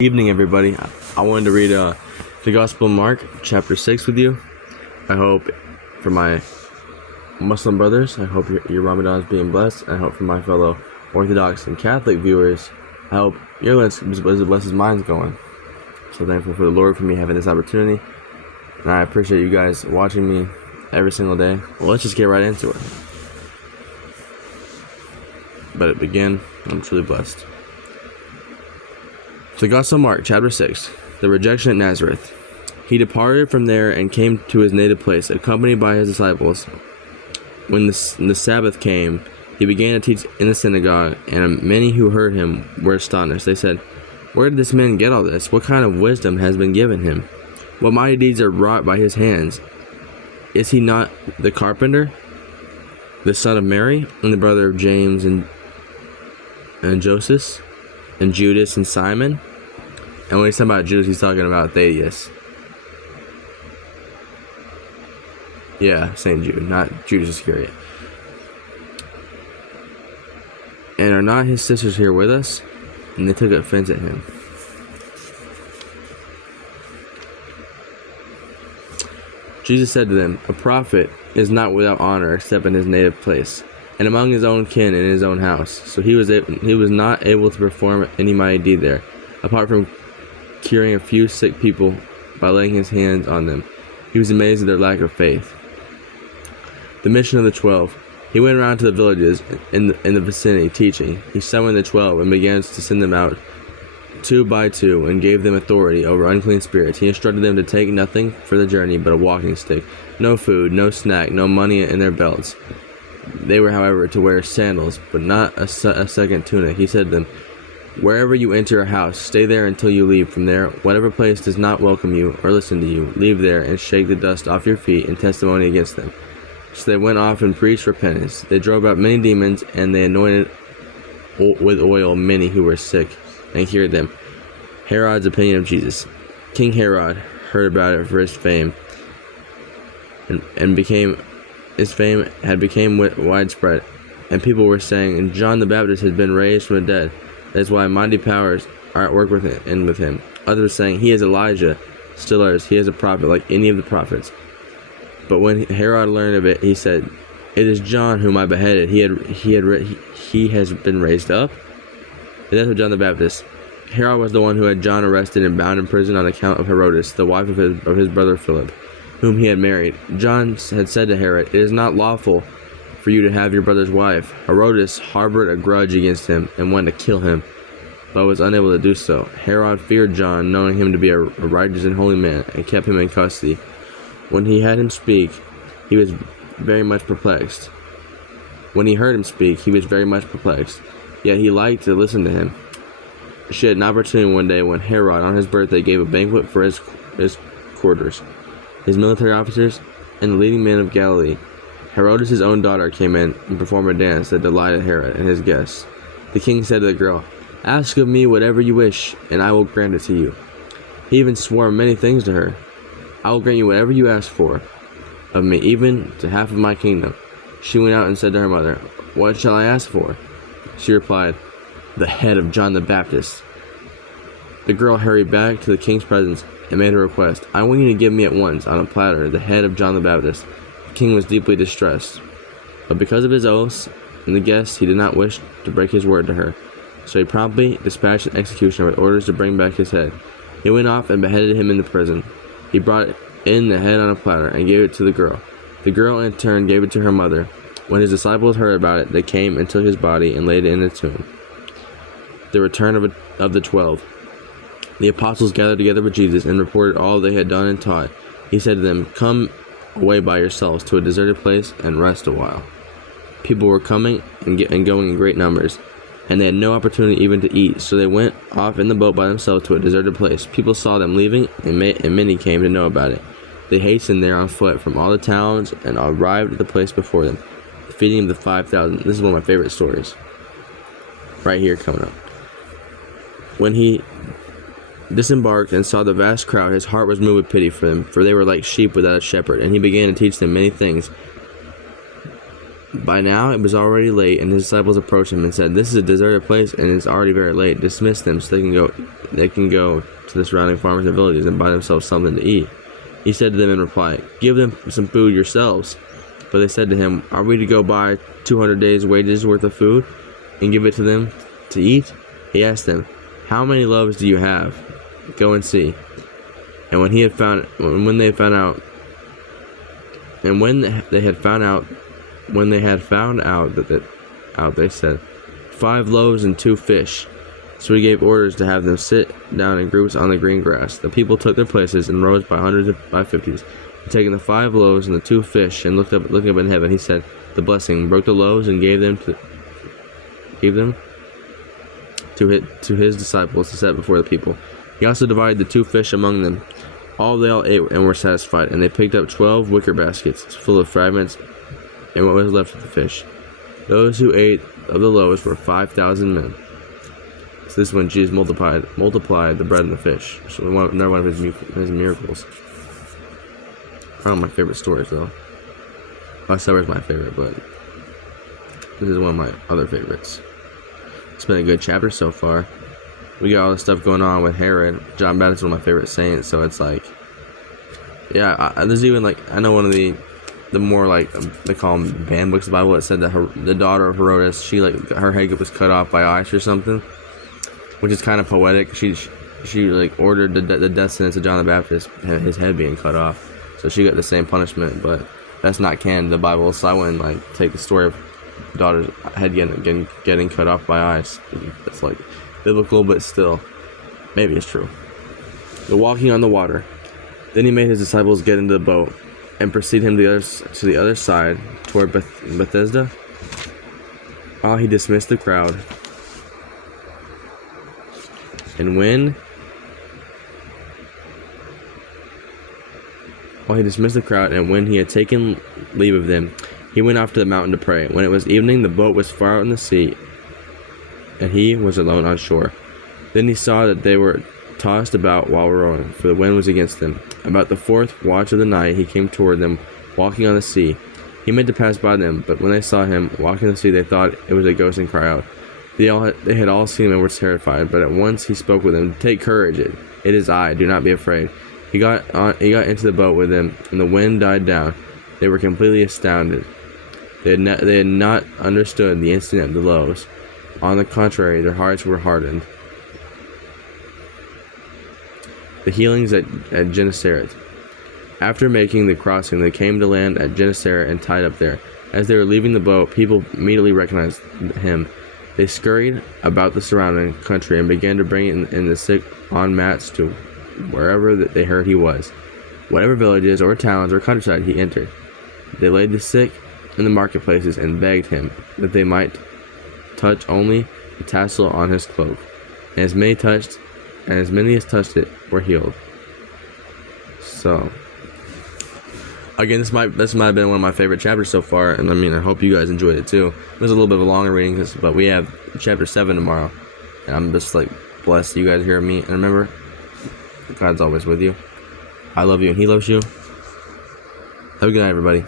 Evening, everybody. I wanted to read the Gospel of Mark, chapter 6 with you. I hope for my Muslim brothers, I hope your Ramadan is being blessed. I hope for my fellow Orthodox and Catholic viewers, I hope your list is as blessed as mine's going. So thankful for the Lord for me having this opportunity. And I appreciate you guys watching me every single day. Well, let's just get right into it. But it began, I'm truly blessed. The Gospel of Mark, chapter 6, the rejection at Nazareth. He departed from there and came to his native place, accompanied by his disciples. When the Sabbath came, he began to teach in the synagogue, and many who heard him were astonished. They said, "Where did this man get all this? What kind of wisdom has been given him? What mighty deeds are wrought by his hands? Is he not the carpenter, the son of Mary, and the brother of James and Joseph, and Judas and Simon?" And when he's talking about Judas, he's talking about Thaddeus. Yeah, St. Jude, not Judas Iscariot. "And are not his sisters here with us?" And they took offense at him. Jesus said to them, "A prophet is not without honor except in his native place, and among his own kin and in his own house." So he was not able to perform any mighty deed there, apart from curing a few sick people by laying his hands on them. He was amazed at their lack of faith. The mission of the 12. He went around to the villages in the vicinity teaching. He summoned the 12 and began to send them out two by two and gave them authority over unclean spirits. He instructed them to take nothing for the journey but a walking stick, no food, no snack, no money in their belts. They were, however, to wear sandals, but not a second tunic. He said to them, "Wherever you enter a house, stay there until you leave. From there, whatever place does not welcome you or listen to you, leave there and shake the dust off your feet in testimony against them." So they went off and preached repentance. They drove out many demons, and they anointed with oil many who were sick and cured them. Herod's opinion of Jesus. King Herod heard about it for his fame, and his fame had become widespread, and people were saying, "John the Baptist has been raised from the dead. That's why mighty powers are at work with him." Others saying, "He is Elijah." Still others, "He is a prophet like any of the prophets." But when Herod learned of it, he said, "It is John whom I beheaded. He has been raised up." The death of John the Baptist. Herod was the one who had John arrested and bound in prison on account of Herodias, the wife of his brother Philip, whom he had married. John had said to Herod, "It is not lawful for you to have your brother's wife." Herodias harbored a grudge against him and wanted to kill him, but was unable to do so. Herod feared John, knowing him to be a righteous and holy man, and kept him in custody. When he heard him speak, he was very much perplexed. Yet he liked to listen to him. She had an opportunity one day when Herod, on his birthday, gave a banquet for his courtiers, his military officers, and the leading men of Galilee. Herodias' own daughter came in and performed a dance that delighted Herod and his guests. The king said to the girl, "Ask of me whatever you wish, and I will grant it to you." He even swore many things to her. "I will grant you whatever you ask for of me, even to half of my kingdom." She went out and said to her mother, "What shall I ask for?" She replied, "The head of John the Baptist." The girl hurried back to the king's presence and made her request, "I want you to give me at once, on a platter, the head of John the Baptist." The king was deeply distressed, but because of his oaths and the guests, he did not wish to break his word to her. So he promptly dispatched an executioner with orders to bring back his head. He went off and beheaded him in the prison. He brought in the head on a platter and gave it to the girl. The girl in turn gave it to her mother. When his disciples heard about it, they came and took his body and laid it in a tomb. The return of the 12. The apostles gathered together with Jesus and reported all they had done and taught. He said to them, "Come away by yourselves to a deserted place and rest a while." People were coming and going in great numbers, and they had no opportunity even to eat, so they went off in the boat by themselves to a deserted place. People saw them leaving, and many came to know about it. They hastened there on foot from all the towns and arrived at the place before them, the feeding of the 5,000. This is one of my favorite stories, right here coming up. When he disembarked and saw the vast crowd, his heart was moved with pity for them, for they were like sheep without a shepherd, and he began to teach them many things. By now it was already late, and his disciples approached him and said, "This is a deserted place, and it's already very late. Dismiss them, so they can go to the surrounding farmers and villages and buy themselves something to eat." He said to them in reply, "Give them some food yourselves." But they said to him, "Are we to go buy 200 days' wages worth of food and give it to them to eat?" He asked them, "How many loaves do you have? Go and see." And when they had found out they said, 5 loaves and 2 fish. So he gave orders to have them sit down in groups on the green grass. The people took their places and rose by hundreds and by fifties. And taking the 5 loaves and the 2 fish and looking up in heaven, he said the blessing, broke the loaves and gave them to his disciples to set before the people. He also divided the 2 fish among them. They all ate and were satisfied, and they picked up 12 wicker baskets full of fragments and what was left of the fish. Those who ate of the loaves were 5,000 men. So this is when Jesus multiplied the bread and the fish. So another one of his miracles. Probably my favorite stories, though. Last Supper is my favorite, but this is one of my other favorites. It's been a good chapter so far. We got all this stuff going on with Herod. John Baptist is one of my favorite saints, so it's like, yeah, there's even like, I know one of the more like, they call them banned books of the Bible, it said that the daughter of Herodes, she like, her head was cut off by ice or something, which is kind of poetic. She like ordered the death sentence of John the Baptist, his head being cut off, so she got the same punishment, but that's not canon in the Bible, so I wouldn't like take the story of daughter's head getting cut off by ice. It's like biblical, but still, maybe it's true. The walking on the water. Then he made his disciples get into the boat and proceed him to the other side toward Bethesda. While he dismissed the crowd, and when he had taken leave of them, he went off to the mountain to pray. When it was evening, the boat was far out in the sea, and he was alone on shore. Then he saw that they were tossed about while rowing, for the wind was against them. About the 4th watch of the night he came toward them, walking on the sea. He meant to pass by them, but when they saw him walking on the sea, they thought it was a ghost and cried out. They had all seen him and were terrified, but at once he spoke with them. "Take courage, it is I, do not be afraid." He got into the boat with them, and the wind died down. They were completely astounded. They had not understood the incident of the loaves. On the contrary, their hearts were hardened. The healings at Gennesaret. After making the crossing, they came to land at Gennesaret and tied up there. As they were leaving the boat, people immediately recognized him. They scurried about the surrounding country and began to bring in the sick on mats to wherever they heard he was. Whatever villages or towns or countryside he entered, they laid the sick in the marketplaces and begged him that they might touch only the tassel on his cloak. And as many as touched it were healed. So, again, this might have been one of my favorite chapters so far, and I hope you guys enjoyed it too. It was a little bit of a longer reading, but we have chapter 7 tomorrow, and I'm just like blessed you guys hear me. And remember, God's always with you. I love you, and He loves you. Have a good night, everybody.